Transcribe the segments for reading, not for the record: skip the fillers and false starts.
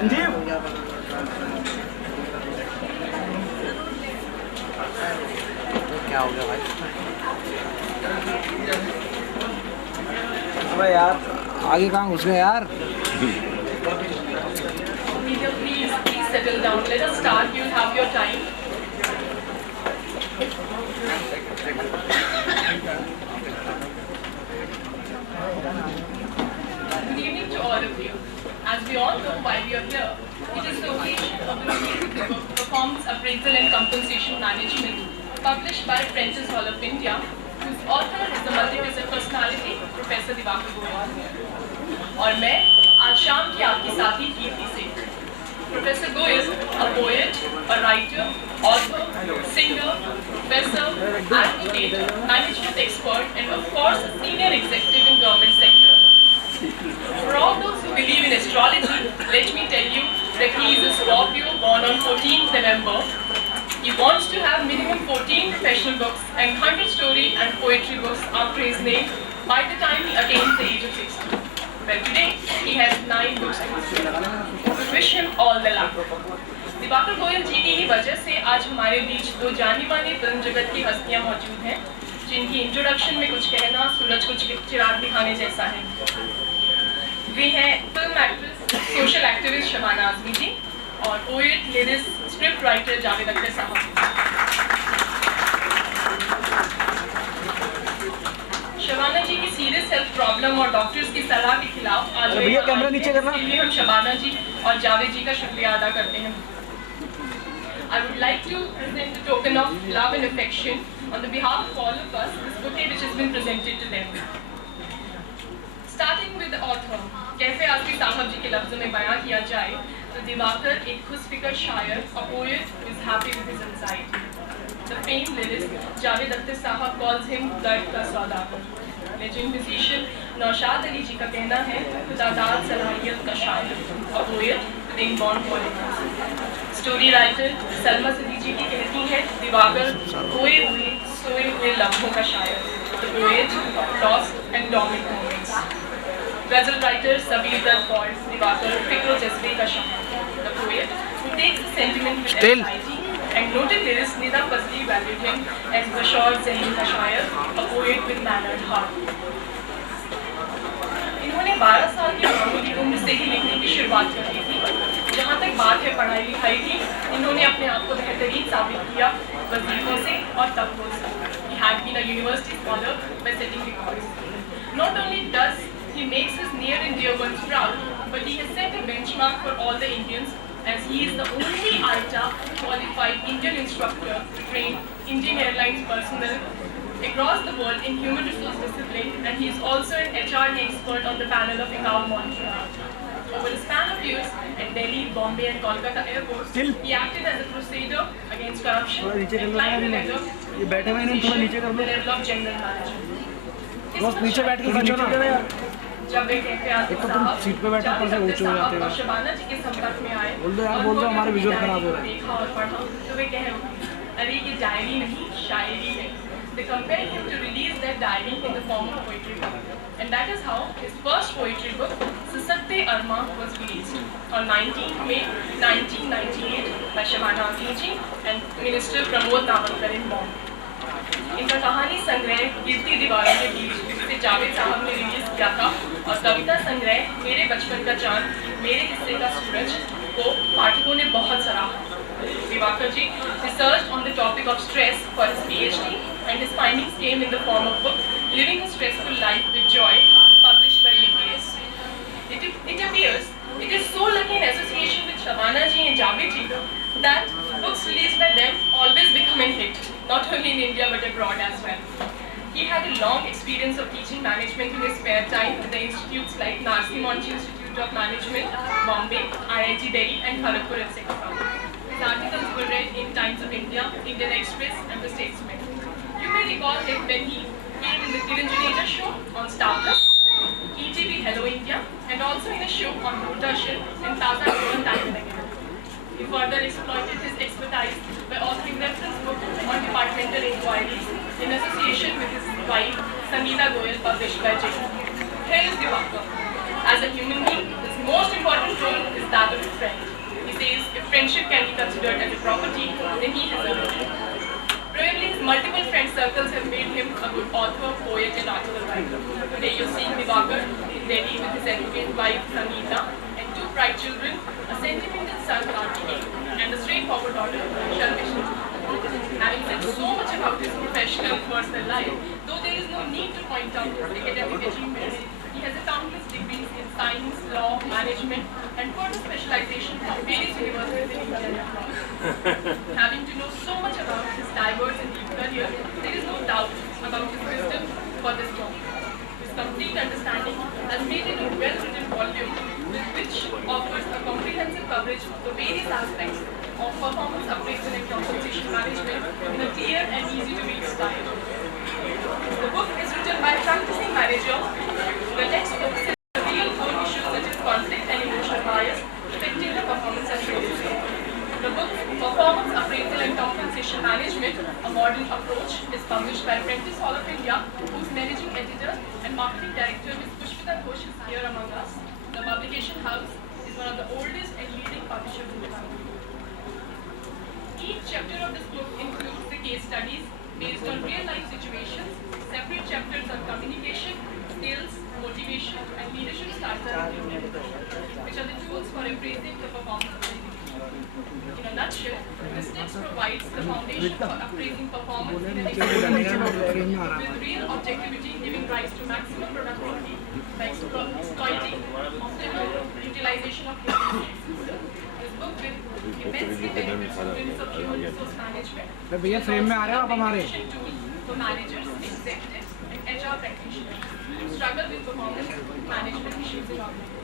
संजीव क्या हो गया भाई? अबे यार आगे कहाँ घुस गए यार? Please settle down. Let us start. You'll have your time. Good evening to all of you. As we all know why we are here, it is the occasion of the release of the book Performance Appraisal and Compensation Management, published by Prentice Hall of India, whose author is the multi-faceted personality, Professor Diwakar Goyal. और मैं आज शाम की आपकी साथी कीर्ति से Professor Goyal, a poet, a writer, author, singer, professor, advocate, management expert, and of course a senior executive in government sector. For all those who believe in astrology, let me tell you that he is a Scorpio born on 14th November. He wants to have minimum 14 professional books and 100 story and poetry books after his name by the time he attains the age of 60. Well, today he has 9 books to his name. Wish him all the luck. Diwakar गोयल जी की ही वजह से आज हमारे बीच दो जानी मानी फिल्म जगत की हस्तियां मौजूद हैं, जिनकी इंट्रोडक्शन में कुछ कहना सूरज को चिराग दिखाने जैसा है। वे हैं film actress, social activist Shabana Azmi ji और poet, lyricist, script writer Javed Akhtar sahab. Shabana ji की सीरियस हेल्थ प्रॉब्लम और डॉक्टर्स की सलाह के खिलाफ आज भैया कैमरा नीचे करना। इसके लिए हम शबाना जी और जावेद जी का शुक्रिया अदा करते हैं। I would like to present a token of love and affection on the behalf of all of us, this bouquet which has been presented to them. Starting with the author, कैसे आजमी साहब जी के लफ्ज़ों में बयां किया जाए तो दिवाकर एक खुशफिकर शायर, a poet who is happy with his anxiety. The famed lyricist Javed Akhtar साहब calls him दर्द का सौदागर. Legend musician नौशाद अली जी का कहना है खुदादार सलाहियत का शायर, a poet with inborn qualities. Story writer Salma सदी जी की कहती है दिवाकर खोए हुए सोए हुए लम्हों का शायर, the poet of lost and dormant moments. गजल राइटर सबीर दत्त पॉइंट दिवाकर फिक्र जज्बे का शायर, the poet who takes the sentiment with anxiety, and noted lyricist Nida Fazli valued him as बशौर ज़हीन का शायर, a poet with mannered heart. इन्होंने 12 साल की मामूली उम्र से ही लिखने की शुरुआत कर दी थी। जहाँ तक बात है पढ़ाई लिखाई की, इन्होंने अपने आप को बेहतरीन साबित किया वजीफों से और तबकों से। He had been a university scholar by setting records. Not only does he makes his near and dear ones proud, but he has set a benchmark for all the Indians, as he is the only ITA qualified Indian instructor to train Indian Airlines personnel across the world in human resource discipline, and he is also an HRD expert on the panel of ICAO monitoring. Over a span of years at Delhi, Bombay and Kolkata airports, he acted as a crusader against corruption and climbed the ladder to the level of general manager. नीचे बैठ के खींचो ना यार। जब वे कहते आजम एक तो तुम साहब सीट पे बैठो, ऊपर से जावेद ऊंचे हो जाते हो। और शबाना जी के संपर्क में आए बोल दो यार, और बोल दो, उन्होंने हमारे अपनी विजुअल डायरी खराब हो को रहा है। देखा और पढ़ा तो वे कह उठे, अरे ये डायरी नहीं शायरी है। They compelled him to release their diary in the form of poetry book, and that is how his first poetry book, Sisakte Arma, was released on 19 May 1998 by Shabana Azmi ji and Minister Pramod Nawalkar in Bombay. इनका कहानी संग्रह कीर्ति दीवारों के बीच जिसे जावेद साहब ने रिलीज किया था और कविता संग्रह मेरे बचपन का चांद मेरे हिस्से का सूरज को पाठकों ने बहुत सराहा। Divakar ji researched on the topic of stress for his PhD and his findings came in the form of book Living a Stressful Life with Joy, published by UPS. It appears it is so lucky in association with Shabana ji and Javed ji that books released by them always become a hit, not only in India but abroad as well. He had a long experience of teaching management in his spare time at the institutes like Narsi Monchi Institute of Management, Bombay, IIT Delhi and Kharagpur etc. His articles were read in Times of India, Indian Express and The Statesman. You may recall him when he came in the Kiran Juneja show on Star Plus, ETV Hello India and also in a show on Doordarshan and Taza Time and Again. He further exploited his expertise by authoring reference books on departmental inquiries in association with his wife, Sangeeta Goyal, published by J. Here is Divakar. As a human being, his most important role is that of a friend. He says if friendship can be considered as a property, then he has a role. Probably his multiple friend circles have made him a good author, poet and article writer. Today you're seeing Divakar in Delhi with his educated wife, Sangeeta, and two bright children, a sentimental son, Kartikeya, and a straightforward daughter, Sharmishna. Having said so much about his professional and personal life, though there is no need to point out his academic achievements, he has a countless degrees in science, law, management, and further specialization from various universities in India and abroad. Having to know so much about his diverse and deep career, there is no doubt about his wisdom for this job. His complete understanding has made it a well-written volume which offers a comprehensive coverage of the various aspects of performance appraisal and compensation management in a clear and easy-to-read style. The book is written by a practicing manager. The text focuses on real core issues such as conflict and emotional bias affecting the performance appraisal. The book Performance Appraisal and Compensation Management, a Modern Approach, is published by Prentice Hall of India, whose managing editor and marketing director Ms. Pushpita Ghosh is here among us. The publication house is one of the oldest and leading publishers in the country. Each chapter of this book includes the case studies based on real-life situations, separate chapters on communication, skills, motivation, and leadership styles, which are the tools for appraising the performance of the individual. In a nutshell, this text provides the foundation for appraising performance in an experiment with real objectivity giving rise to maximum productivity by exploiting optimal utilization of human resources. This book will immensely benefit students of human resource management. भैया फ्रेम में आ रहे हो आप हमारे For managers, executives, and HR practitioners who struggle with performance management issues in organizations.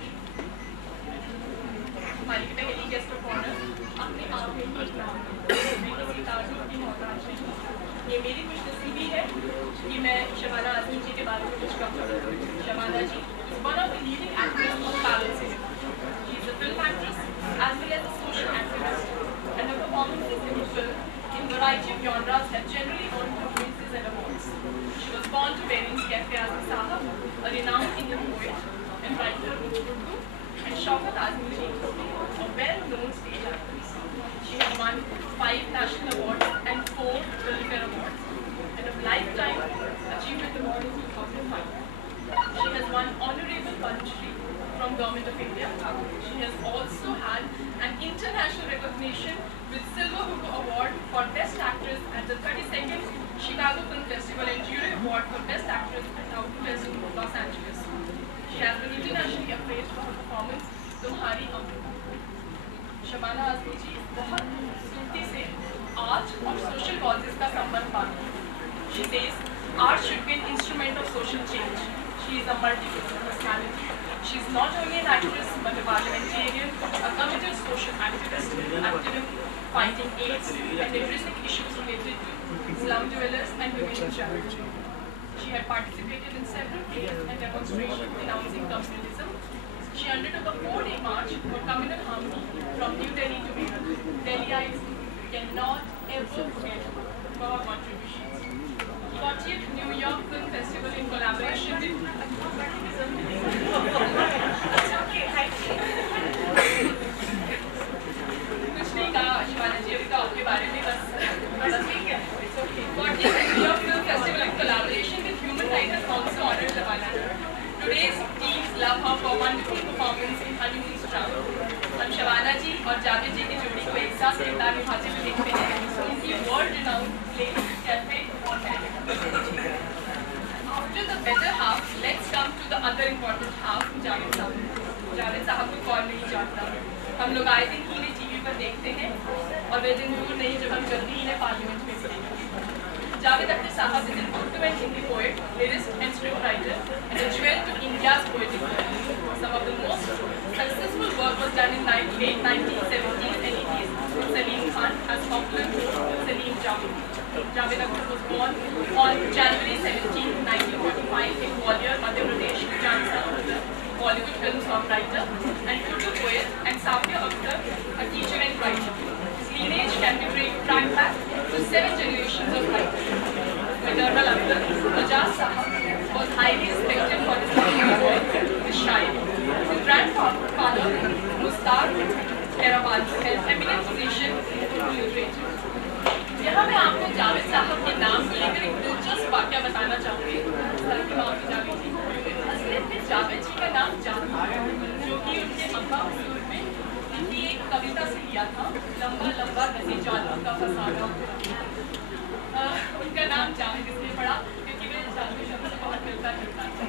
हमारी पहली guest of honour अपने आप में ही एक नाम है सितारों की मोहताज नहीं। ये मेरी खुशनसीबी है कि मैं शबाना आज़मी जी के बारे में कुछ कहूँ। शबाना जी is one of the leading actors of Tamil cinema. She is a film actress as well as a social activist, and her performances in film in variety of genres have generally earned her praises and awards. She was born to parents Kafi Azmi Sahab, a renowned Indian poet and writer of Urdu, and Shaukat Azmi ji, a well-known stage actress. She has won 5 national awards and 4 Filmfare Awards, and a Lifetime Achievement Award in 2005. She has won Honorable Padma Shri from Government of India. She has also had an international recognition with Silver Hugo Award for Best Actress at the 32nd Chicago Film Festival and Jury Award for Best Actress at Outdoor Fest in Los Angeles. She has been internationally appraised for her performance Tumhari Amrut. Shabana आज़मी जी बहुत खूबसूरती से आर्ट और social causes का संबंध पाती हैं. She says art should be an instrument of social change. She is a multiple personality. She is not only an actress but a parliamentarian, a committed social activist, active in fighting AIDS and addressing issues related to slum dwellers and women in charity. She had participated in several games and demonstrations denouncing communalism. She undertook a 4-day march for communal harmony from New Delhi to Meerut. Delhiites cannot ever forget her contributions. 40th New York Film Festival in collaboration with कुछ नहीं कहा शिवाना जी अभी तो आपके बारे में बस ठीक है. It's okay. 40th New York Film Festival in collaboration with Human Rights Council honored Shabana. Today's teams love her for wonderful performance in Honeymoon's Travel. हम शबाना जी और जावेद जी की जोड़ी को एक साथ किरदार निभाते हुए देखते हैं उनकी वर्ल्ड रिनाउंड प्ले कैफे और After the better half, let's come to the other important half, Javed साहब. जावेद साहब को कौन नहीं जानता. हम लोग आए दिन ही टीवी पर देखते हैं और वे दिन दूर नहीं जब हम जल्दी ही पार्लियामेंट में मिलेंगे. Javed Akhtar Sahab is an ultimate Hindi poet, lyricist and scriptwriter and a jewel to India's poetic world. Some of the most successful work was done in late 1970s and 80s with Salim Khan as popular Salim Javed. Javed Akhtar was born on January 17, 1945 in Gwalior, Madhya Pradesh. Jani Sahab was a Bollywood film songwriter and Urdu poet, and Safia Akhtar, a teacher and writer. His lineage can be tracked back to 7 generations of writers. Maternal uncle, Majaz Sahab, was highly respected for his poetry, his shayari. His grandfather, Mustaq Kerawal, held eminent position in Urdu literature. यहाँ मैं आपको जावेद साहब के नाम को लेकर एक दिलचस्प वाक्य बताना चाहूँगी. जावेद जी, असलियत में जावेद जी का नाम जावेद जो कि उनके अम्मा हुजूर में उनकी एक कविता से लिया था. लंबा लंबा नसी जादू का फसाना. उनका नाम जावेद इसलिए पड़ा क्योंकि वे जादू शब्द से बहुत मिलता जुलता था.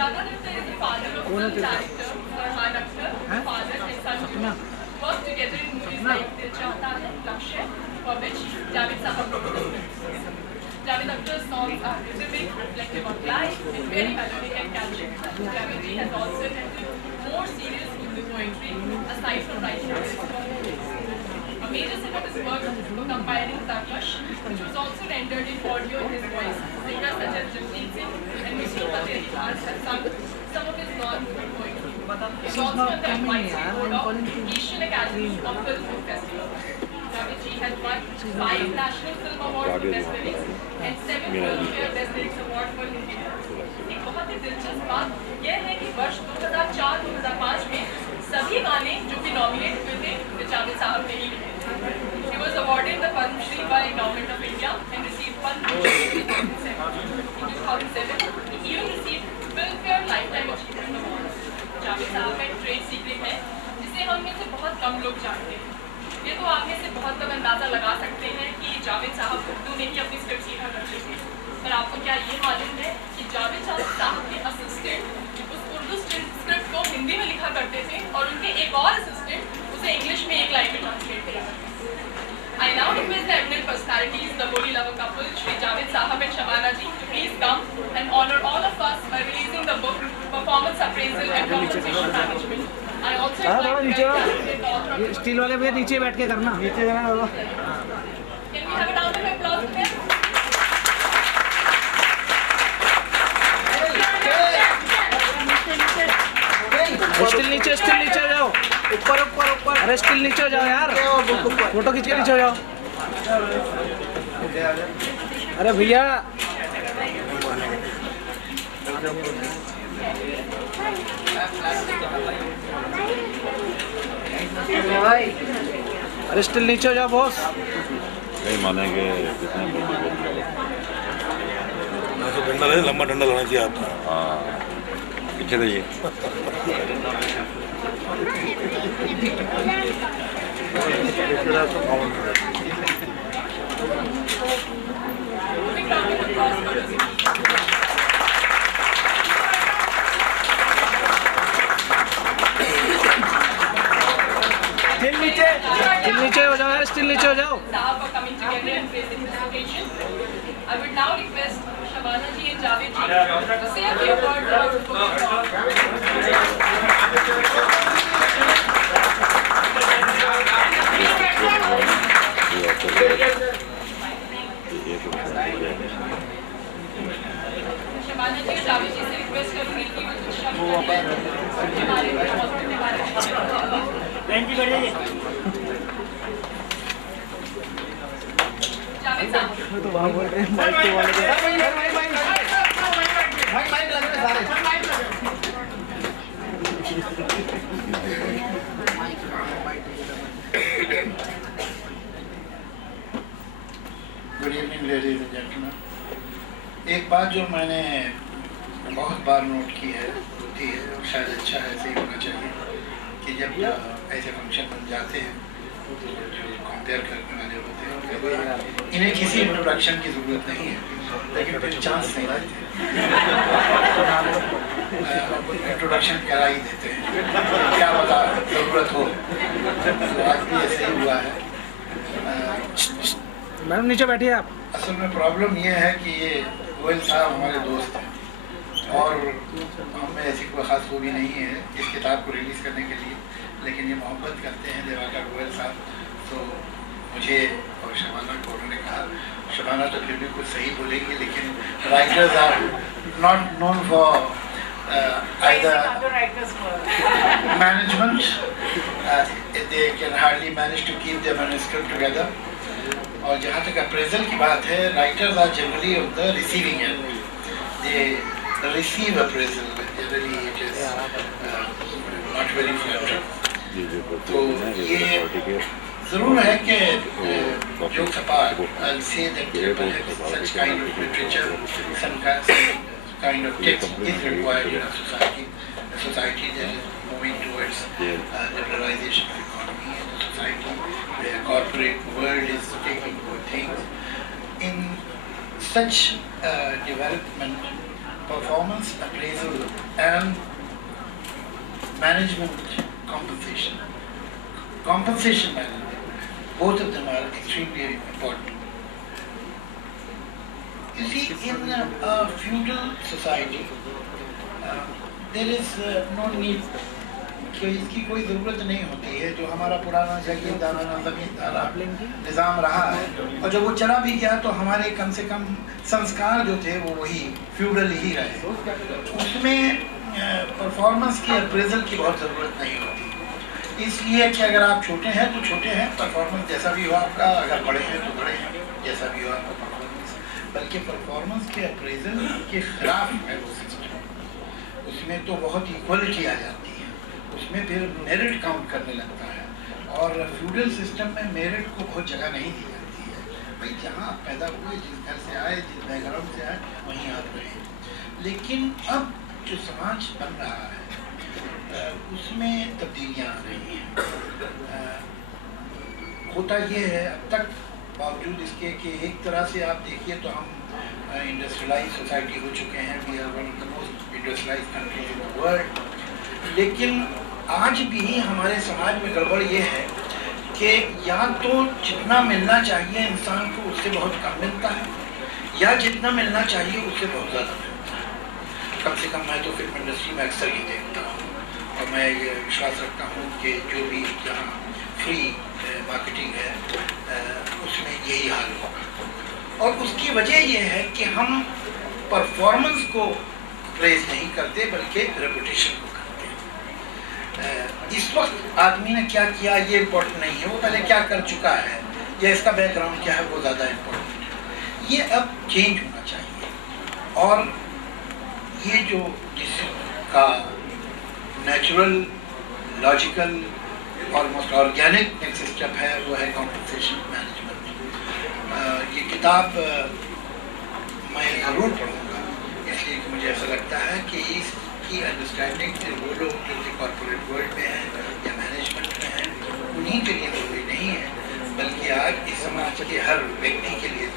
Javed Akhtar is the father of film director Farhan Akhtar. Father and son worked together in movies like Dil Chahta Hai, Lakshya, for which Javed Sahab wrote the script. Javed Akhtar's songs are rhythmic, reflective of life, and very melodic and catchy. Javed ji has also attempted more serious Urdu poetry aside from writing lyrics. A major set of his work were compiling Tarkash, which was also rendered in audio in his voice. Singers such as Jasmeet Singh and Mr. Fateh Ali Khan have sung some of his non-Urdu poetry. He is also on the advisory board of Asian Academy of Film Festival. Javed ji has won 5 National Film Awards for Best Lyrics and 7 Filmfare Best Lyrics Award for Hindi. एक बहुत ही दिलचस्प बात यह है कि वर्ष 2004-2005 में सभी गाने जो कि नॉमिनेट हुए थे वे जावेद साहब ने ही लिखे थे. He was awarded the Padma Shri by Government of India and received Padma Shri in 2007. He even received Filmfare Lifetime Achievement Award. Javed साहब का एक ट्रेड सीक्रेट है जिसे हम में से बहुत कम लोग जानते हैं. ये तो आप में से बहुत लोग अंदाज़ा लगा सकते हैं कि जावेद साहब उर्दू में ही अपनी स्क्रिप्ट सीखा करते थे. पर आपको क्या ये मालूम है कि जावेद साहब के असिस्टेंट उस उर्दू स्क्रिप्ट को हिंदी में लिखा करते थे और उनके एक और असिस्टेंट उसे इंग्लिश में एक लाइन में ट्रांसलेट किया करते थे. I now request the eminent personalities, the holy lover couple, Shri Javed Sahab and Shabana ji, to please come and honor all of us by releasing the book Performance Appraisal and Compensation Management. I also invite the talented author of steel वाले भैया नीचे बैठ के करना. नीचे जाना होगा. Can we have a round of applause for him? Steel नीचे जाओ. ऊपर ऊपर ऊपर. अरे स्टील नीचे हो जाओ यार. फोटो खींच के नीचे हो जाओ. अरे भैया अरे स्टील नीचे हो जाओ बॉस. नहीं मानेंगे कितने डंडा ले, लंबा डंडा लाना चाहिए आपका. हाँ पीछे रहिए. Big round of applause for him. नीचे हो जाओ यार. स्टील नीचे हो जाओ. Sahab for coming together and praising this occasion. I would now request Shabana ji and Javed ji to say a few words about the book. Shabana ji, Javed ji से request करूँगी कि वो कुछ शब्द जावेद साहब, तो वहाँ बोल रहे हैं माइक तो वाले good evening ladies and gentleman. एक बात जो मैंने बहुत बार नोट की है, होती है और शायद अच्छा है, ऐसे ही होना चाहिए कि जब ऐसे फंक्शन बन जाते हैं तो जो कंपेयर करने वाले होते हैं इन्हें किसी इंट्रोडक्शन की ज़रूरत नहीं है, लेकिन फिर चांस नहीं देते, इंट्रोडक्शन करा ही देते हैं, क्या पता ज़रूरत हो। तो आज भी ऐसे ही हुआ है। मैडम नीचे बैठिए आप। असल में प्रॉब्लम ये है कि ये गोयल साहब हमारे दोस्त हैं और हमें ऐसी कोई ख़ास खूबी नहीं है इस किताब को रिलीज़ करने के लिए, लेकिन ये मोहब्बत करते हैं दिवाकर गोयल साहब। तो मुझे और शबाना को उन्होंने कहा, शबाना तो फिर भी कुछ सही बोलेगी, लेकिन writers are not known for either management, they can hardly manage to keep their manuscript together. और जहाँ तक अप्रेजल की बात है, writers are generally of the receiving end, they receive appraisal, generally it is not very flattering. तो ये ज़रूर है कि जो छपा, I'll say that such kind of literature, some kind of text is required in a society. A society that is moving towards liberalization of economy, and a society where corporate world is taking over things. In such development, performance appraisal and management compensation management, both of them are extremely important. You see, in a feudal society, there is no need, कि इसकी कोई ज़रूरत नहीं होती है। जो हमारा पुराना जागीरदाराना ज़मींदारा निज़ाम रहा है, और जब वो चला भी गया तो हमारे कम से कम संस्कार जो थे वो वही फ्यूडल ही रहे। उसमें परफॉर्मेंस की अप्रेजल की बहुत ज़रूरत नहीं होती, इसलिए कि अगर आप छोटे हैं तो छोटे हैं, परफॉर्मेंस जैसा भी हो आपका, अगर बड़े हैं तो बड़े हैं, जैसा भी हो आपका परफॉर्मेंस। बल्कि परफॉर्मेंस के अप्रेजल के खिलाफ है वो सिस्टम, उसमें तो बहुत इक्वलिटी आ जाती है, उसमें फिर मेरिट काउंट करने लगता है, और फ्यूडल सिस्टम में मेरिट को बहुत जगह नहीं दी जाती है। भाई जहाँ आप पैदा हुए, जिस घर से आए, जिस बैकग्राउंड से आए, वहीं आप रहे। लेकिन अब जो समाज बन रहा है उसमें तब्दीलियाँ आ रही हैं। होता ये है, अब तक बावजूद इसके कि एक तरह से आप देखिए तो हम इंडस्ट्रियलाइज सोसाइटी हो चुके हैं, we are one of the most industrialise countries in the world, लेकिन आज भी हमारे समाज में गड़बड़ ये है कि या तो जितना मिलना चाहिए इंसान को उससे बहुत कम मिलता है, या जितना मिलना चाहिए उससे बहुत ज़्यादा मिलता है। कम से कम मैं तो फिल्म इंडस्ट्री में अक्सर ही देखता हूँ, और मैं ये विश्वास रखता हूँ कि जो भी जहाँ फ्री मार्केटिंग है उसमें यही हाल होगा। और उसकी वजह ये है कि हम परफॉर्मेंस को प्रेज नहीं करते बल्कि रेपुटेशन को करते हैं। इस वक्त आदमी ने क्या किया ये इम्पोर्टेंट नहीं है, वो पहले क्या कर चुका है या इसका बैकग्राउंड क्या है वो ज़्यादा इम्पोर्टेंट है। ये अब चेंज होना चाहिए, और ये जो जिसका natural, logical, almost organic next step है वो है कॉम्पनसेशन मैनेजमेंट। ये किताब मैं ज़रूर पढ़ूँगा, इसलिए कि मुझे ऐसा लगता है कि इसकी अंडरस्टैंडिंग से वो लोग जो कि कॉर्पोरेट वर्ल्ड में हैं या मैनेजमेंट में हैं उन्हीं के लिए ज़रूरी नहीं है, बल्कि आज इस समाज के हर व्यक्ति के लिए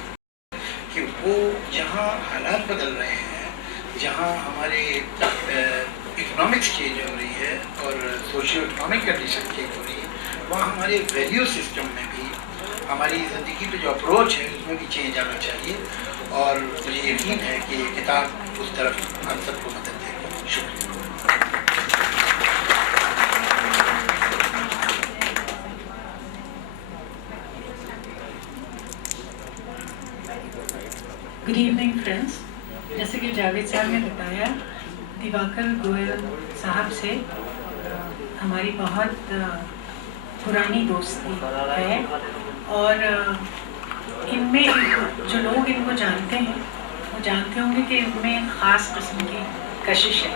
कि वो जहाँ हालात बदल रहे हैं, जहाँ हमारे इकोनॉमिक चेंज हो रही है और सोशियो इकोनॉमिक कंडीशन चेंज हो रही है, वहाँ हमारे वैल्यू सिस्टम में भी, हमारी ज़िंदगी पे जो अप्रोच है उसमें भी चेंज आना चाहिए। और मुझे यकीन है कि ये किताब उस तरफ हम सबको मदद देगी। शुक्रिया। Good evening friends. जैसे कि जावेद साहब ने बताया, दिवाकर गोयल साहब से हमारी बहुत पुरानी दोस्ती है और इनमें जो लोग इनको जानते हैं वो जानते होंगे कि इनमें ख़ास किस्म की कशिश है।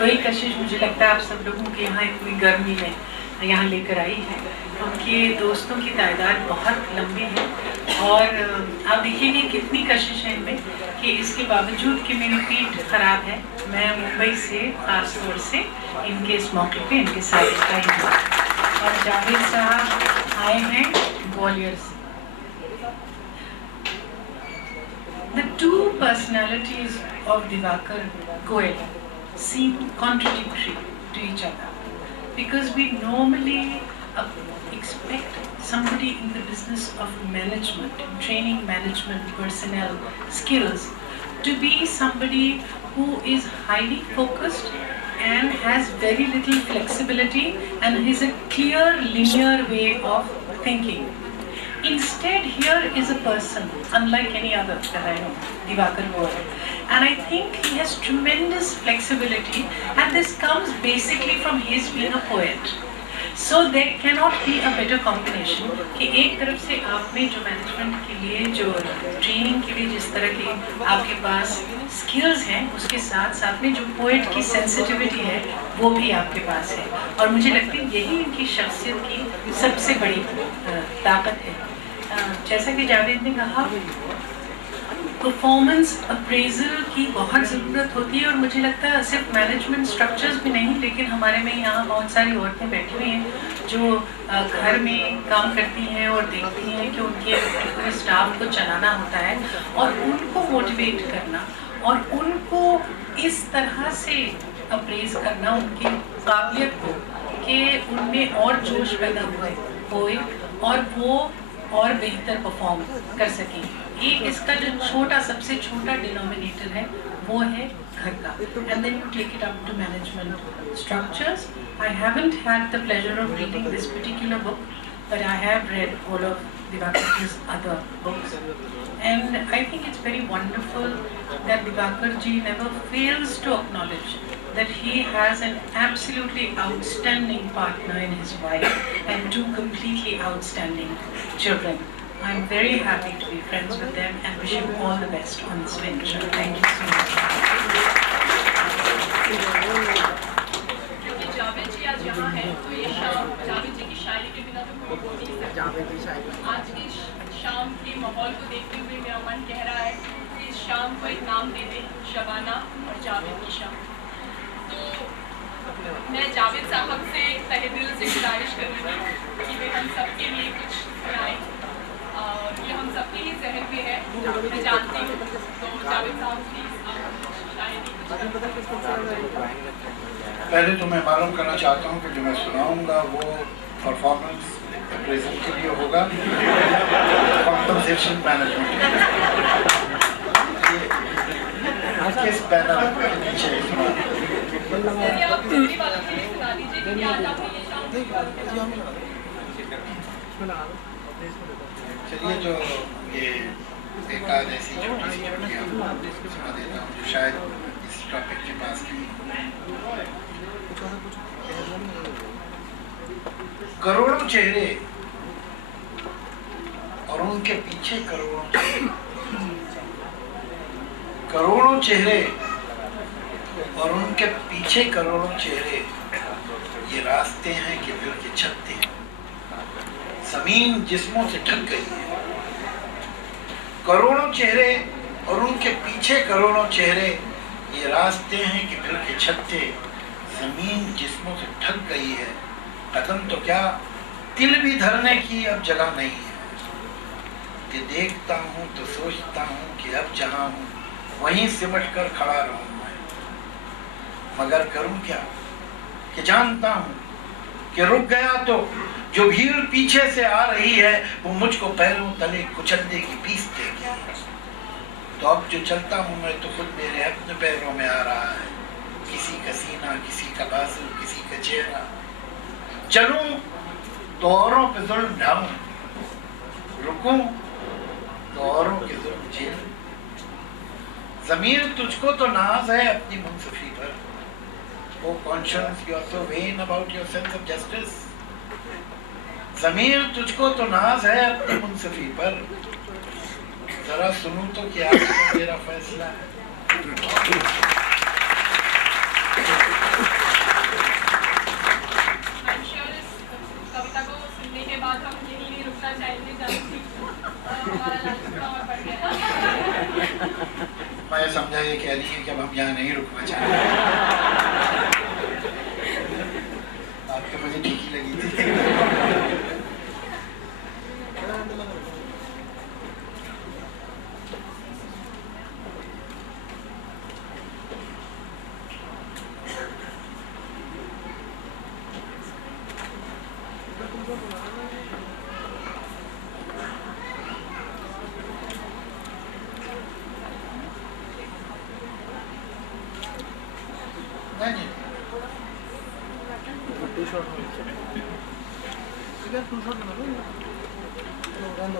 वही कशिश मुझे लगता है आप सब लोगों के यहाँ इतनी गर्मी में यहाँ लेकर आई है। उनके दोस्तों की तादाद बहुत लंबी है और आप देखिए कितनी कशिश है इनमें कि इसके बावजूद कि मेरी पीठ ख़राब है, मैं मुंबई से ख़ास तौर से इनके इस मौके पे इनके साथ खड़ी हूँ। और जावेद साहब आए हैं ग्वालियर से। The two personalities of Divakar Goel seem contradictory to each other because we normally expect somebody in the business of management, training management, personnel, skills to be somebody who is highly focused and has very little flexibility and has a clear linear way of thinking. Instead, here is a person, unlike any other that I know, Divakar Goel. And I think he has tremendous flexibility, and this comes basically from his being a poet. So there cannot be a better combination कि एक तरफ से आप में जो मैनेजमेंट के लिए जो ट्रेनिंग के लिए जिस तरह की आपके पास स्किल्स हैं उसके साथ साथ में जो पोएट की सेंसिटिविटी है वो भी आपके पास है और मुझे लगता है यही इनकी शख्सियत की सबसे बड़ी ताकत है। जैसा कि जावेद ने कहा परफॉर्मेंस अप्रेजल की बहुत ज़रूरत होती है और मुझे लगता है सिर्फ मैनेजमेंट स्ट्रक्चर्स भी नहीं लेकिन हमारे में यहाँ बहुत सारी औरतें बैठी हुई हैं जो घर में काम करती हैं और देखती हैं कि उनके पूरे स्टाफ को चलाना होता है और उनको मोटिवेट करना और उनको इस तरह से अप्रेज करना उनकी काबिलियत को कि उनमें और जोश पैदा होए और वो और बेहतर परफॉर्म कर सकें। एक इसका जो सबसे छोटा डिनोमिनेटर है वो है घर का and then you take it up to management structures. I haven't had the pleasure of reading this particular book but I have read all of Divakar's other books and I think it's very wonderful that Divakar ji never fails to acknowledge that he has an absolutely outstanding partner in his wife and two completely outstanding children. I'm very happy to be friends with them and wish him all the best on this venture. Thank you so much. क्योंकि जावेद जी आज यहाँ हैं तो ये शाम जावेद जी की शायरी के बिना तो कोई हो नहीं सकता। आज की शाम के माहौल को देखते हुए मेरा मन कह रहा है कि इस शाम को एक नाम दे दें, शबाना और जावेद की शाम। तो मैं जावेद साहब से तहे दिल से गुजारिश करूँगी कि वे हम सबके लिए कुछ सुनाएं और ये हम सबके ही जहन में है, मैं जानती हूँ। तो जावेद साहब प्लीज़ पहले तो मैं मालूम करना चाहता हूँ कि जो मैं सुनाऊंगा वो परफॉर्मेंस अप्रेजल के लिए होगा, कॉम्पनसेशन मैनेजमेंट किस बैनर के नीचे चलिए जो ये एक आध ऐसी छोटी सी सुना देता हूँ जो शायद इस टॉपिक के पास की। करोड़ों चेहरे और उनके पीछे करोड़ों चेहरे, करोड़ों चेहरे और उनके पीछे करोड़ों चेहरे, ये रास्ते हैं कि फिर के छत्ते हैं, जमीन जिस्मों से ढक गई है। करोड़ों चेहरे और उनके पीछे करोड़ों चेहरे, ये रास्ते हैं कि फिर के छत्ते, जमीन जिस्मों से ढक गई है। कदम तो क्या तिल भी धरने की अब जगह नहीं है कि देखता हूँ तो सोचता हूँ कि अब जहाँ हूँ वहीं सिमट कर खड़ा रहूँ मैं, मगर करूँ क्या कि जानता हूँ कि रुक गया तो जो भीड़ पीछे से आ रही है वो मुझको पैरों तले कुचल देगी, पीस देगी। तो अब जो चलता हूँ मैं तो खुद मेरे अपने पैरों में आ रहा है, किसी का सीना, किसी का बाजू, किसी का चेहरा। चलूं तो औरों पे जुल्म ढाऊं, रुकूं तो औरों के जुल्म झेलूं। ज़मीर तुझको तो नाज है अपनी मुनसफी पर, Oh conscience, you are so vain about your sense of justice. ज़मीर तुझको तो नाज है अपनी मुंसफी पर, जरा सुनूं तो क्या तेरा फैसला है। I'm sure इस कविता को सुनने के बाद हम यहीं नहीं रुकना चाहेंगे, हमारा लालसा और बढ़ गया। मैं समझा ये कह रही है कि अब हम यहाँ नहीं रुकना चाहते। आपके मुझे ठीक ही लगी थी।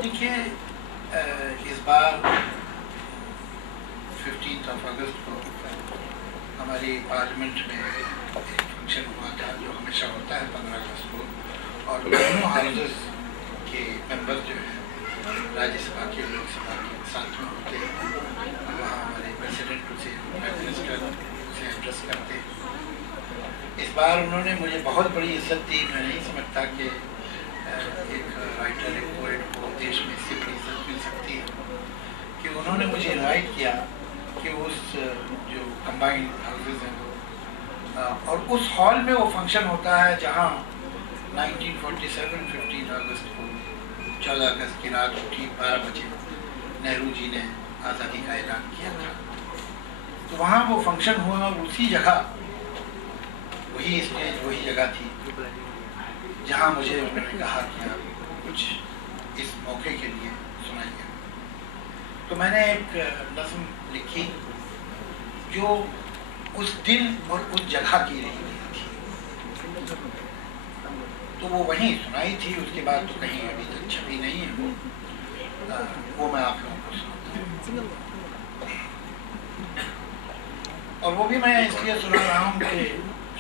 देखिए, इस बार 15 अगस्त को हमारी पार्लियामेंट में एक फंक्शन हुआ था जो हमेशा होता है 15 अगस्त को, और दोनों हाउसेस के मेंबर जो हैं राज्यसभा के लोकसभा के साथ में होते हैं। वहाँ हमारे प्रेसिडेंट उसे प्राइम मिनिस्टर उसे एड्रेस करते हैं। इस बार उन्होंने मुझे बहुत बड़ी इज्जत दी। मैं नहीं समझता कि एक राइटर, एक पोएट को देश में इससे बड़ी इज्जत मिल सकती है कि उन्होंने मुझे इनवाइट किया कि उस जो कंबाइंड हाउसेज हैं वो और उस हॉल में वो फंक्शन होता है जहाँ 1947 15 अगस्त को 14 अगस्त की रात ठीक 12 बजे नेहरू जी ने आज़ादी का ऐलान किया था। तो वहाँ वो फंक्शन हुआ और उसी जगह वही स्टेज वही जगह थी जहाँ मुझे उन्होंने कहा कि आप कुछ इस मौके के लिए सुनाइए। तो मैंने एक नज़्म लिखी जो उस दिन और उस जगह की रही थी, तो वो वहीं सुनाई थी। उसके बाद तो कहीं अभी तक छपी नहीं है वो मैं आप लोगों को सुनाता हूँ। और वो भी मैं इसलिए सुना रहा हूँ कि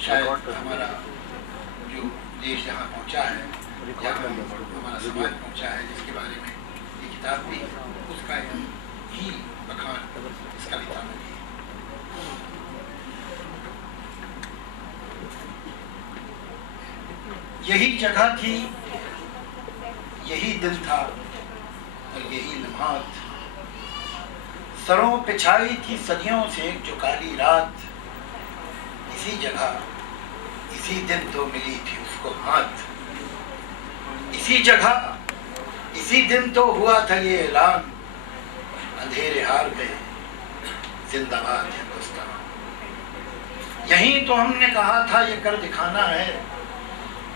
शायद हमारा जो देश जहाँ पहुँचा है, जहाँ हमारा समाज पहुँचा है, जिसके बारे में ये किताब भी उसका ही बखान इस कविता में भी। यही जगह थी, यही दिल था और यही लम्हात, सरों पे छाई थी सदियों से जो काली रात। इसी जगह इसी दिन तो मिली थी उसको हाथ, इसी जगह इसी दिन तो हुआ था ये ऐलान, अंधेरे हार गए जिंदाबाद हिंदुस्तान। यहीं तो हमने कहा था ये कर दिखाना है,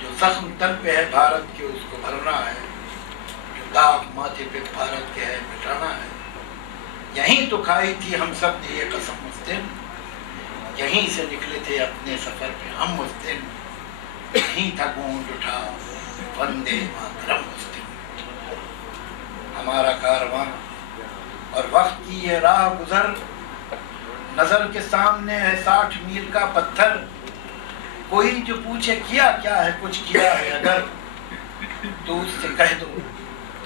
जो जख्म तन पे है भारत के उसको भरना है, जो दाग माथे पे भारत के है मिटाना है। यहीं तो खाई थी हम सब ने ये कसम उस दिन, यहीं से निकले थे अपने सफर पे हम उस दिन। यहीं था गूंज उठा वंदे मातरम उस दिन। हमारा कारवां और वक्त की ये राह गुजर, नजर के सामने है 60 मील का पत्थर। कोई जो पूछे किया क्या है, कुछ किया है अगर, तो उससे कह दो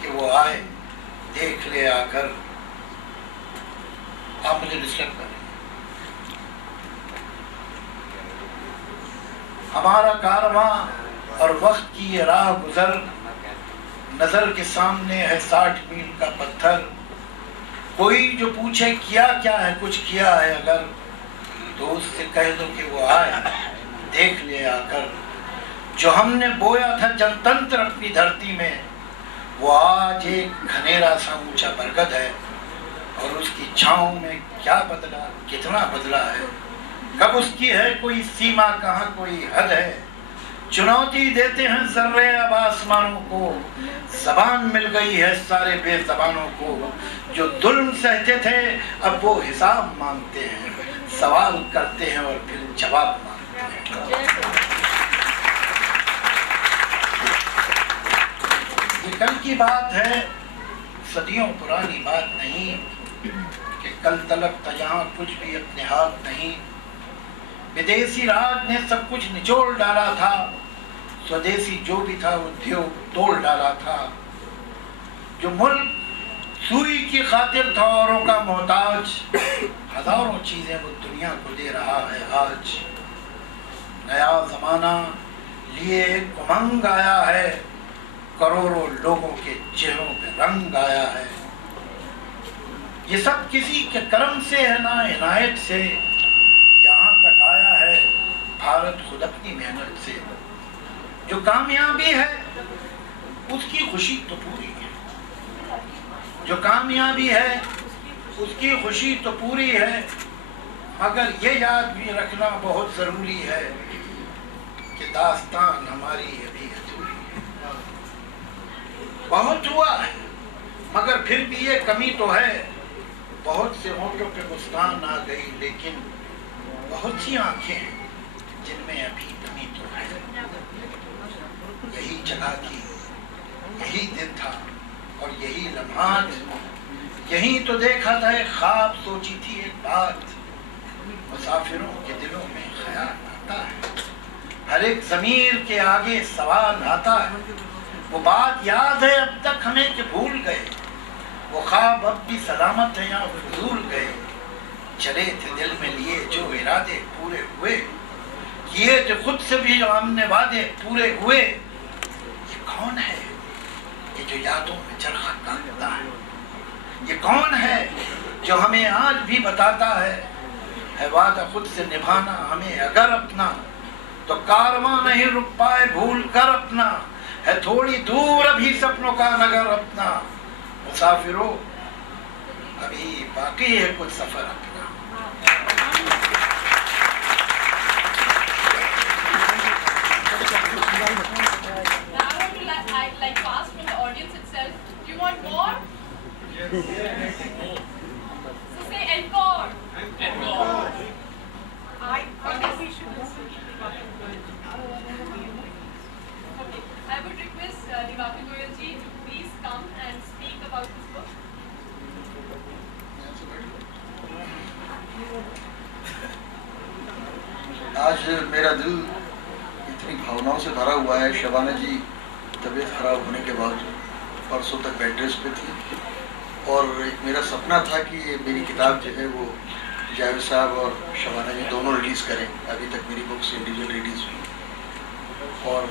कि वो आए देख ले आकर। आप मुझे डिस्टर्ब करें। हमारा कारवां और वक्त की ये राह गुजर, नजर के सामने है 60 मील का पत्थर। कोई जो पूछे किया क्या है, कुछ किया है अगर, तो उससे कह दो कि वो आए देख ले आकर। जो हमने बोया था जनतंत्र अपनी धरती में, वो आज एक घनेरा सा ऊंचा बरगद है। और उसकी छांव में क्या बदला, कितना बदला है, कब उसकी है कोई सीमा, कहाँ कोई हद है। चुनौती देते हैं जर्रे अब आसमानों को, जबान मिल गई है सारे बेजबानों को। जो जुल्म सहते थे अब वो हिसाब मांगते हैं, सवाल करते हैं और फिर जवाब मांगते हैं। ये कल की बात है, सदियों पुरानी बात नहीं, कि कल तलब था यहाँ कुछ भी अपने हाथ नहीं। विदेशी राज ने सब कुछ निचोड़ डाला था, स्वदेशी जो भी था उद्योग तोड़ डाला था। जो मुल्क सुई की खातिर था औरों का मोहताज, हजारों चीजें वो दुनिया को दे रहा है आज। नया जमाना लिए एक उमंग आया है, करोड़ों लोगों के चेहरों पे रंग आया है। ये सब किसी के कर्म से है ना इनायत से, यहाँ तक आया है भारत खुद अपनी मेहनत से। जो कामयाबी है उसकी खुशी तो पूरी है, जो कामयाबी है उसकी खुशी तो पूरी है, मगर ये याद भी रखना बहुत जरूरी है कि दास्तान हमारी अभी अधूरी है। बहुत हुआ है मगर फिर भी ये कमी तो है, बहुत से होठों पे मुस्कान आ गई लेकिन बहुत सी आंखें हैं जिनमें अभी कमी तो है। यही जगह थी, यही दिन था और यही लम्हात, यही तो देखा था एक ख्वाब, सोची थी एक बात। मुसाफिरों के दिलों में ख्याल आता है, हर एक ज़मीर के आगे सवाल आता है। वो बात याद है अब तक हमें कि भूल गए, वो ख्वाब अब भी सलामत है या भूल गए। चले थे दिल में लिए जो इरादे पूरे हुए, किए थे खुद से भी जो हमने वादे पूरे हुए। ये कौन है ये जो यादों में चरखा काटता है? ये कौन है जो हमें आज भी बताता है वादा खुद से निभाना हमें अगर अपना, तो कारवां नहीं रुक पाए भूल कर अपना। है थोड़ी दूर अभी सपनों का नगर अपना, मुसाफिरों अभी बाकी है कुछ सफर अपना। Like fast from the audience itself. Do you want more? Yes. So say encore. Encore. I think we should listen to Diwakar. Okay. I would request Diwakar Goyal ji to please come and speak about this book. आज मेरा दिल इतनी भावनाओं से भरा हुआ है। शबाना जी तबीयत ख़राब होने के बाद परसों तक बेड रेस्ट पे थी और एक मेरा सपना था कि मेरी किताब जो है वो जावेद साहब और शबाना जी दोनों रिलीज़ करें। अभी तक मेरी बुक्स इंडिविजुअल रिलीज़ हुई और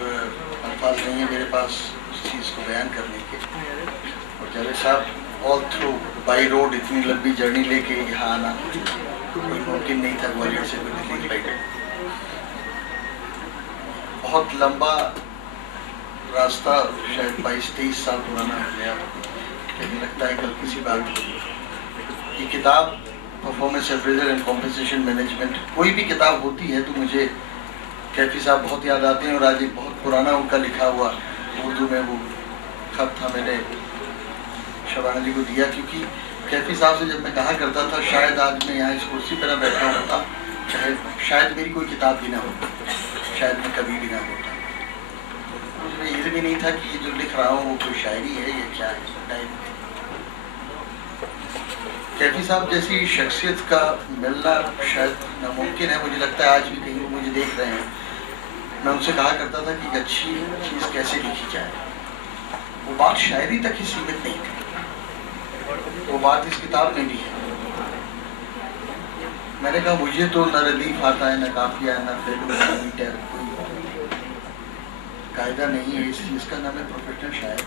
अल्फाज नहीं है मेरे पास उस चीज़ को बयान करने के। और जावेद साहब ऑल थ्रू बाई रोड इतनी लंबी जर्नी लेके यहाँ आना कोई मुमकिन नहीं था, ग्वालियर से कोई दिल्ली फ्लाइट। बहुत लंबा रास्ता, शायद 22-23 साल पुराना हो गया, लेकिन लगता है कल किसी बात। ये किताब performance appraisal and compensation management, कोई भी किताब होती है तो मुझे कैफी साहब बहुत याद आते हैं। और आज एक बहुत पुराना उनका लिखा हुआ उर्दू में वो खत था, मैंने शबाना जी को दिया, क्योंकि कैफी साहब से जब मैं कहा करता था शायद आज मैं यहाँ इस कुर्सी पर बैठा होता, शायद मेरी कोई किताब भी ना होती, शायद मैं कभी भी ना होता। मुझे ये भी नहीं था कि ये जो लिख रहा हूँ वो कोई शायरी है या क्या है। कैफी साहब जैसी शख्सियत का मिलना शायद नामुमकिन है। मुझे लगता है आज भी कहीं वो मुझे देख रहे हैं। मैं उनसे कहा करता था कि एक अच्छी चीज़ कैसे लिखी जाए। वो बात शायरी तक ही सीमित नहीं थी, वो बात इस किताब में भी है। मैंने कहा मुझे तो न रदीफ आता है, न काफिया, न फेलू, न मीटर, कोई कायदा नहीं है इस चीज़ का, नाम है प्रोफेशनल शायर।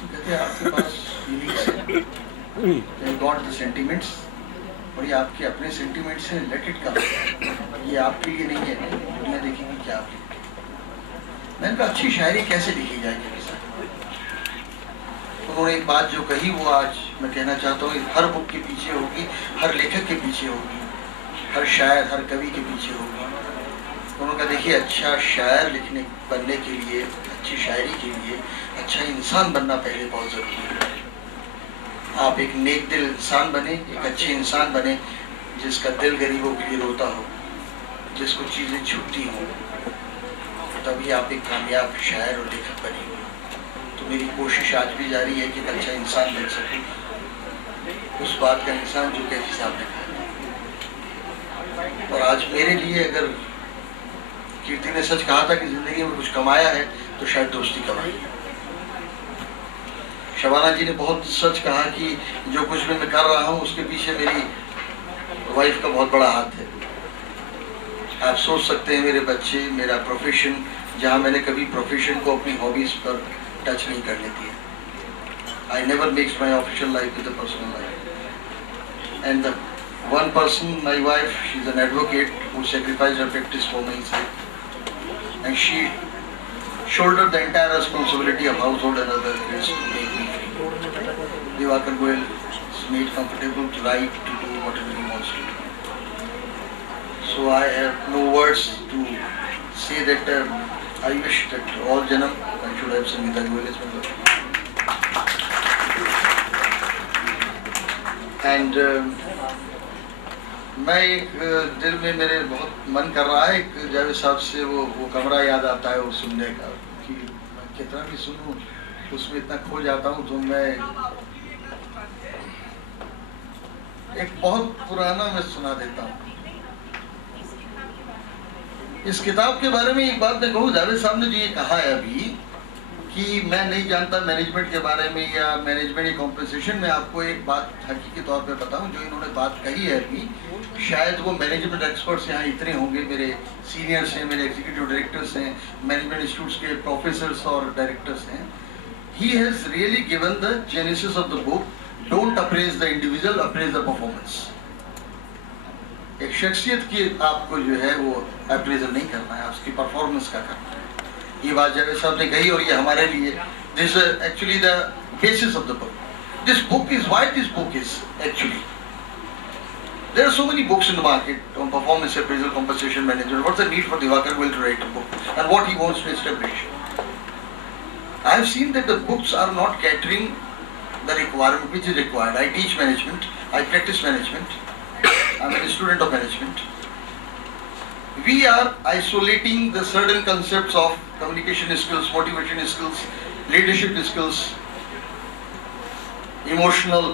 तो कहते हैं आपके पास फीलिंग्स हैं, गॉट द सेंटिमेंट्स, और ये आपके अपने सेंटिमेंट्स हैं, लेट इट कम, ये आपके लिए नहीं है, दुनिया देखेगी क्या आप लिखते हैं। मैंने कहा अच्छी शायरी कैसे लिखी जाएगी। उन्होंने एक बात जो कही वो आज मैं कहना चाहता हूँ, हर बुक के पीछे होगी, हर लेखक के पीछे होगी, हर शायर, हर कवि के पीछे होगी। उन्होंने कहा देखिए अच्छा शायर बनने के लिए, अच्छी शायरी के लिए अच्छा इंसान बनना पहले बहुत ज़रूरी है। आप एक नेक दिल इंसान बने, एक अच्छे इंसान बने जिसका दिल गरीबों के लिए रोता हो, जिसको चीज़ें छूटती हों, तभी आप एक कामयाब शायर और लेखक बनेंगे। तो मेरी कोशिश आज भी जारी है कि एक अच्छा इंसान बन सकूं, उस बात का इंसान जो कैफी साहब ने कहा। और आज मेरे लिए अगर कीर्ति ने सच कहा था कि जिंदगी में कुछ कमाया है तो शायद दोस्ती कमाई है। शबाना जी ने बहुत सच कहा कि जो कुछ भी मैं कर रहा हूँ उसके पीछे मेरी वाइफ का बहुत बड़ा हाथ है। आप सोच सकते हैं मेरे बच्चे, मेरा प्रोफेशन, जहाँ मैंने कभी प्रोफेशन को अपनी हॉबीज पर टच नहीं करने दिया। I never mixed my official life with the personal life. And the one person, my wife, she's an advocate who sacrificed her practice for my sake. And she shouldered the entire responsibility of household and other things to make me free. Diwakar Goyal is made comfortable to write, to do whatever he wants to do. So I have no words to say that I wish that all Janam I should have Sangeeta Goyal as my wife. And मैं एक दिल में मेरे बहुत मन कर रहा है एक जावेद साहब से वो कमरा याद आता है वो सुनने का कि मैं कितना भी सुनूं उसमें इतना खो जाता हूँ। तो मैं एक बहुत पुराना मैं सुना देता हूँ। इस किताब के बारे में एक बात मैं कहूँ, जावेद साहब ने जो ये कहा है अभी कि मैं नहीं जानता मैनेजमेंट के बारे में या मैनेजमेंट कॉम्पनसेशन में, आपको एक बात हकीकी तौर पे बताऊं, जो इन्होंने बात कही है अभी, शायद वो मैनेजमेंट एक्सपर्ट्स यहाँ इतने होंगे, मेरे सीनियर्स हैं, मेरे एग्जीक्यूटिव डायरेक्टर्स हैं, मैनेजमेंट इंस्टीट्यूट्स के प्रोफेसर्स और डायरेक्टर्स हैं। He has really given the genesis of the book, don't apprise the individual, apprise the performance. एक शख्सियत की आपको जो है वो अप्रेजल नहीं करना है, उसकी परफॉर्मेंस का करना है। ये बात जावेद साहब ने कही और ये हमारे लिए this actually the basis of the book. This book is why this book is actually there are so many books in the market on performance appraisal, compensation management. What's the need for Diwakar Goyal to write a book and what he wants to establish? I have seen that the books are not catering the requirement which is required. I teach management, I practice management, I'm a student of management. We are isolating the certain concepts of communication skills, motivation skills, leadership skills, emotional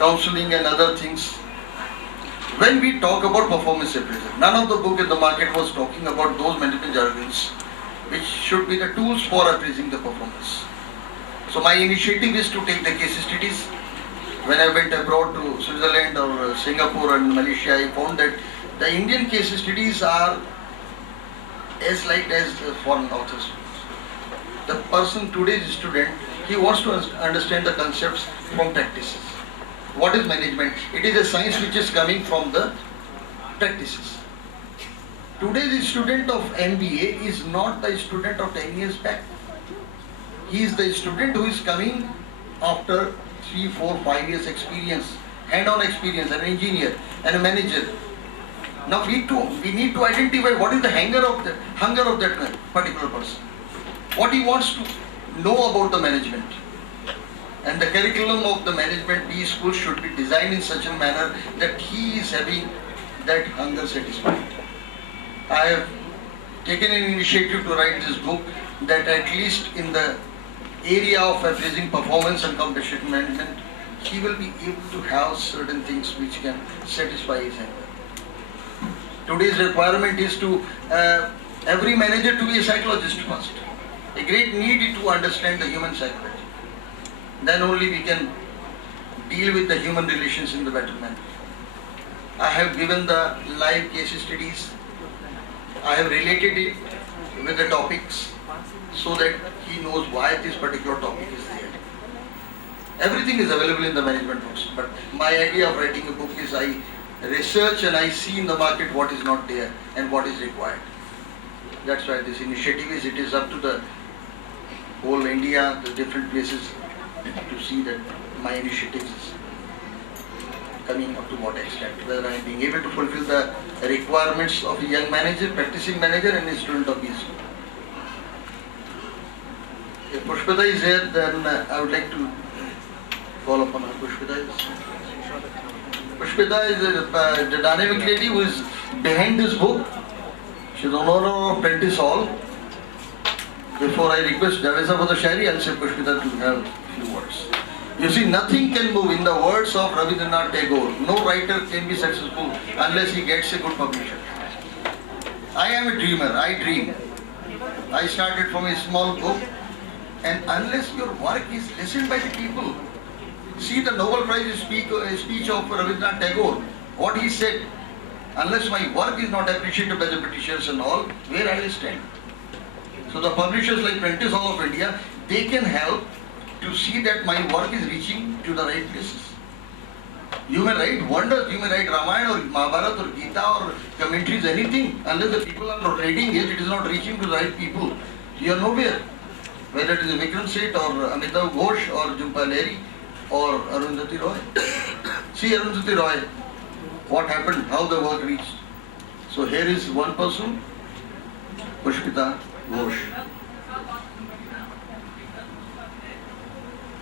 counseling and other things. When we talk about performance appraisal, none of the book in the market was talking about those management jargons which should be the tools for appraising the performance. So my initiative is to take the case studies. When I went abroad to Switzerland or Singapore and Malaysia, I found that the Indian case studies are as liked as foreign authors. The person, today's student, he wants to understand the concepts from practices. What is management? It is a science which is coming from the practices. Today's student of MBA is not the student of 10 years back. He is the student who is coming after 3, 4, 5 years experience, hand-on experience, an engineer and a manager. Now we need to identify what is the hunger of that particular person, what he wants to know about the management, and the curriculum of the management B school should be designed in such a manner that he is having that hunger satisfied. I have taken an initiative to write this book that at least in the area of appraising performance and competition management, he will be able to have certain things which can satisfy his hunger. Today's requirement is to every manager to be a psychologist first. A great need to understand the human psychology. Then only we can deal with the human relations in the better manner. I have given the live case studies. I have related it with the topics so that he knows why this particular topic is there. Everything is available in the management books, but my idea of writing a book is I research and I see in the market what is not there and what is required. That's why this initiative is, it is up to the whole India, the different places to see that my initiative is coming up to what extent, whether I am being able to fulfill the requirements of a young manager, practicing manager and a student of BSc. If Pushpita is here, then I would like to call upon her. Pushpita is the dynamic lady who is behind this book. She is the owner of Prentice Hall. Before I request Javed sir for the Shairi, I will say Pushpita to have a few words. You see, nothing can move. In the words of Rabindranath Tagore, no writer can be successful unless he gets a good publisher. I am a dreamer. I dream. I started from a small book, and unless your work is listened by the people, see the Nobel Prize speech of Rabindranath Tagore, what he said, unless my work is not appreciated by the Britishers and all, where I will stand? So the publishers like Prentice Hall of India, they can help to see that my work is reaching to the right places. You may write wonders, you may write Ramayana or Mahabharata or Gita or commentaries, anything, unless the people are not reading it, it is not reaching to the right people. You are nowhere. Whether it is Vikram Seth or Amitav Ghosh or Jhumpa Lahiri or Arundhati Roy. See Arundhati Roy, what happened, how the work reached. So here is one person, Pushpita Ghosh.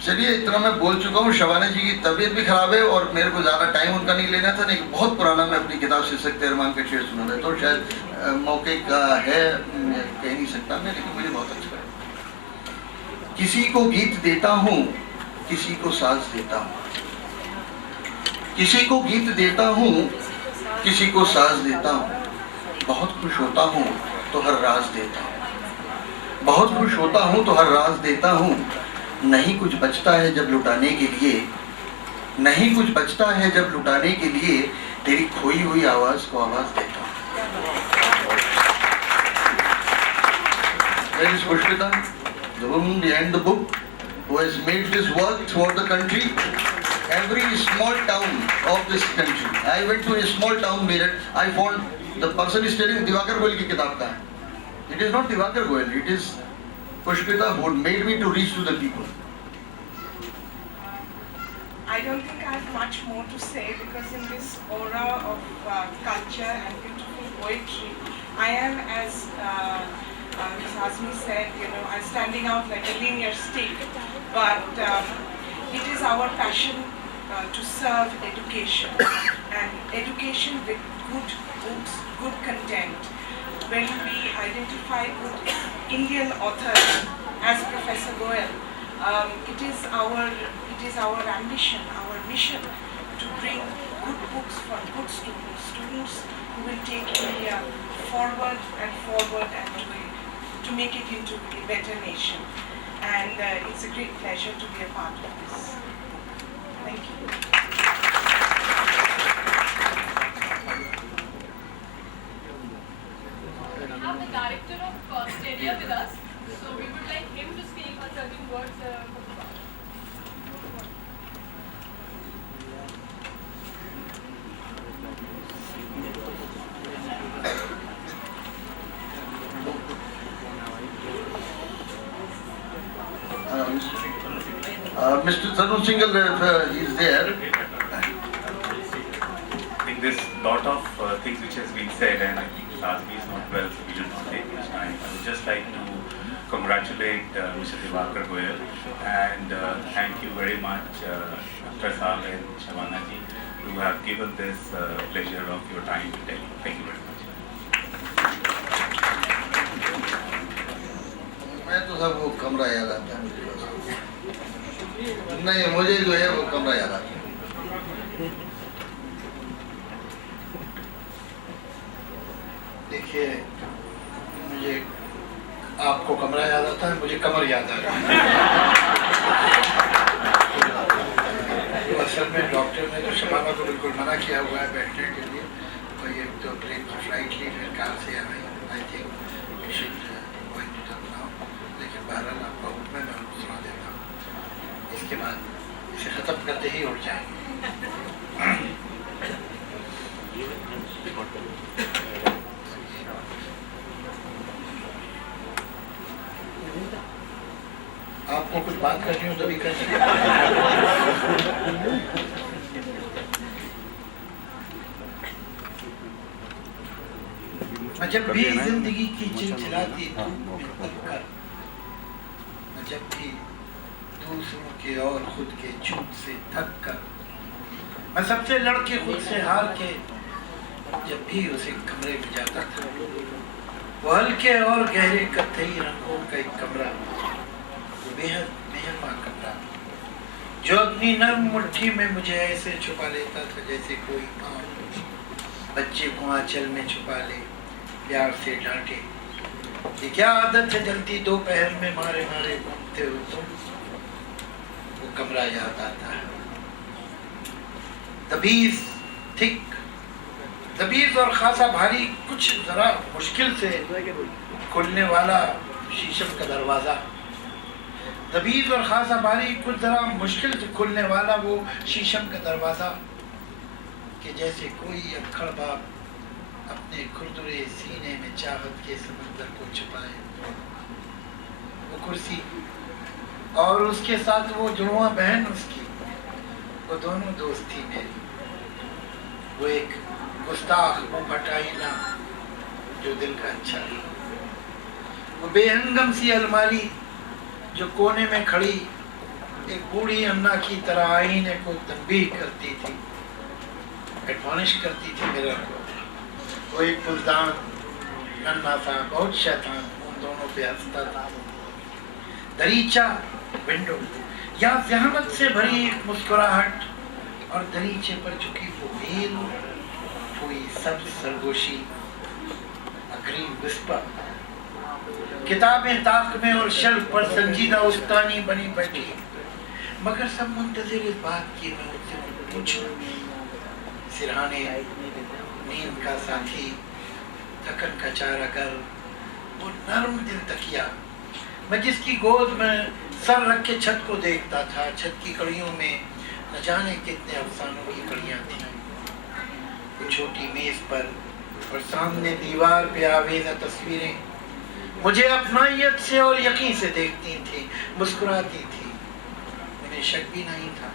चलिए इतना मैं बोल चुका हूँ। शबाना जी की तबीयत भी खराब है और मेरे को ज़्यादा टाइम उनका नहीं लेना था, नहीं बहुत पुराना मैं अपनी किताब शीर्षक तेरमान का शेर सुना था, तो शायद मौके का है, कह नहीं सकता मैं, लेकिन मुझे बहुत अच्छा लगा। किसी को गीत देता हूँ, किसी को साज देता हूँ, किसी को गीत देता हूँ, किसी को साज देता हूँ, बहुत खुश होता हूँ तो हर राज देता हूँ, बहुत खुश होता हूँ तो हर राज देता हूँ। नहीं कुछ बचता है जब लुटाने के लिए, नहीं कुछ बचता है जब लुटाने के लिए, तेरी खोई हुई आवाज को आवाज देता हूँ। There is Pushpita, the woman behind the book, who has made this work throughout the country, every small town of this country. I went to a small town, Meerut. I found the person is telling Diwakar Goyal की किताब का है. It is not Diwakar Goyal, it is Pushpita who made me to reach to the people. I don't think I have much more to say because in this aura of culture and beautiful poetry, I am, as Ms. Azmi said, I'm standing out like a linear stick, but it is our passion to serve education, and education with good books, good content. When we identify good Indian authors as Professor Goyal, it is our ambition, our mission to bring good books for good students who will take India forward and to make it into a better nation. And it's a great pleasure to be a part of this. Thank you. We have the director of Stadia with us, so we would like him to speak on certain words for the talk. Mr. Tarun Singhal is there. I think there's a lot of things which has been said, and I think Azmi is not well, so we will not take much time. I would just like to congratulate Mr. Diwakar Goyal and thank you very much, Dr. Saab and Shabana ji, who have given this pleasure of your time today. Thank you very much. मैं तो सब वो कमरा याद आता है मुझे, नहीं मुझे जो है वो कमरा याद आता है। देखिए, मुझे आपको कमरा याद आता है, मुझे कमर याद आ रहा है। तो असल में डॉक्टर ने तो शबाना को बिल्कुल मना किया हुआ है बैठने के लिए, और ये तो प्लेन की फ्लाइट ली, फिर कार से आ रही। आई थिंक लेकिन बहरहाल आपका हुक्म मैं उनको सुना देता हूँ, इसके बाद इसे ख़त्म करते ही उठ जाएंगे। आपको कुछ बात करनी हो तभी कर सकते। मैं जब भी जिंदगी की चिलचिलाती धूप में पलकर, मैं जब भी दूसरों के और खुद के झूठ से थक कर, मैं सबसे लड़के खुद से हार के जब भी उसे कमरे में जाता था, वो हल्के और गहरे कत्थई रंगों का एक कमरा, बेहद मेहरबान कमरा, जो अपनी नर्म मुट्ठी में मुझे ऐसे छुपा लेता था जैसे कोई माँ बच्चे को आंचल में छुपा ले, प्यार से डांटे, ये क्या आदत है जलती दोपहर में मारे मारे घूमते हो तुम, वो कमरा याद आता है। दबीज थिक, दबीज और खासा भारी, कुछ जरा मुश्किल से खुलने वाला शीशम का दरवाजा, दबीज और खासा भारी, कुछ जरा मुश्किल से खुलने वाला वो शीशम का दरवाजा, कि जैसे कोई अक्खड़ बाप अपने खुरदुरे सीने में चाहत के समंदर को छुपाए। वो कुर्सी और उसके साथ वो जुड़वा बहन उसकी, वो दोनों दोस्त थी मेरी। वो एक गुस्ताख मुंह फटाईना जो दिल का अच्छा नहीं, वो बेहंगम सी अलमारी जो कोने में खड़ी एक बूढ़ी अन्ना की तरह आईने को तंबीह करती थी, एडमॉनिश करती थी मेरा को। वो एक फुलदान नन्हा था, बहुत शैतान, उन दोनों पे हंसता था। दरीचा विंडो या जहमत से भरी एक मुस्कुराहट, और दरीचे पर झुकी वो बेल हुई सब्ज सरगोशी, ग्रीन विस्पर, किताबें ताक में और शेल्फ पर संजीदा उस्तानी बनी बैठी, मगर सब मुंतजिर इस बात की मैं उससे पूछूं। सिरहाने, नींद का साथी, थकन का चारागर, वो नर्म दिल तकिया, मैं जिसकी गोद में सर रख के छत को देखता था। छत की कड़ियों में न जाने कितने अफसानों की कड़ियां थी। वो छोटी मेज पर और सामने दीवार पे आवेज़ तस्वीरें मुझे अपनाइयत से और यकीन से देखती थी, मुस्कुराती थी। मुझे शक भी नहीं था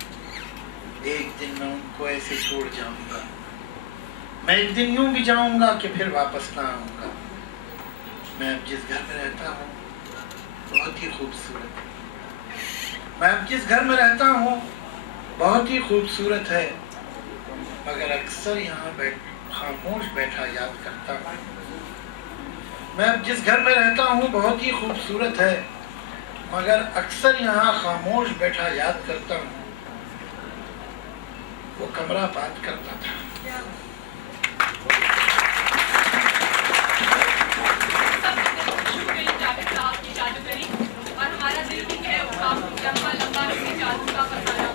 एक दिन मैं उनको ऐसे छोड़ जाऊंगा। मैं एक दिन यूं भी जाऊंगा कि फिर वापस ना आऊंगा। मैं अब जिस घर में रहता हूँ बहुत ही खूबसूरत है। मैं अब जिस घर में रहता हूँ बहुत ही खूबसूरत है, मगर अक्सर यहाँ खामोश बैठा याद करता हूँ। मैं अब जिस घर में रहता हूँ बहुत ही खूबसूरत है, मगर अक्सर यहाँ खामोश बैठा याद करता हूँ। वो कमरा बात करता था।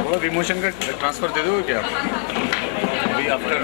थोड़ा इमोशन का ट्रांसफर दे दो क्या अभी आफ्टर